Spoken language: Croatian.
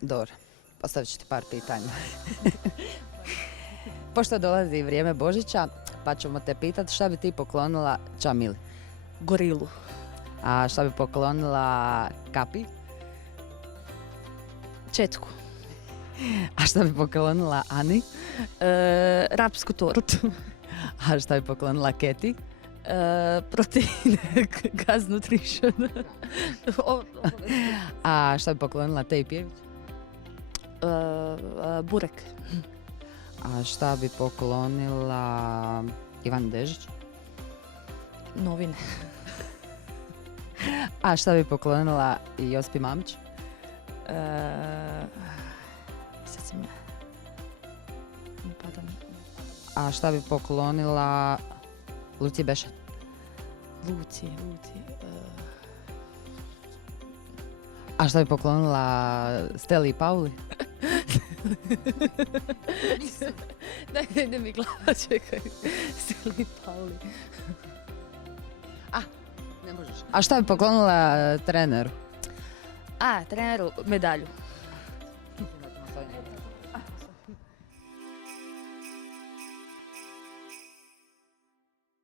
Dobro, postavit ću ti par pitanja. Pošto dolazi vrijeme Božića, pa ćemo te pitati šta bi ti poklonila Čamili? Gorilu. A šta bi poklonila Kapi? Četku. A šta bi poklonila Ani? Rapsku tortu. A šta bi poklonila Keti? Protein. Gaz Nutrition. A šta bi poklonila Teji Pjević? Burek. A šta bi poklonila Ivan Dežić? Novine. A šta bi poklonila Josipi Mamić? Sad si me... Ne pada mi. A šta bi poklonila Luci Bešan? Luci. A šta bi poklonila Steli i Pauli? Daj mi glava, čekaj. Steli Pauli. Ne možeš. A šta bi poklonila treneru? Treneru medalju.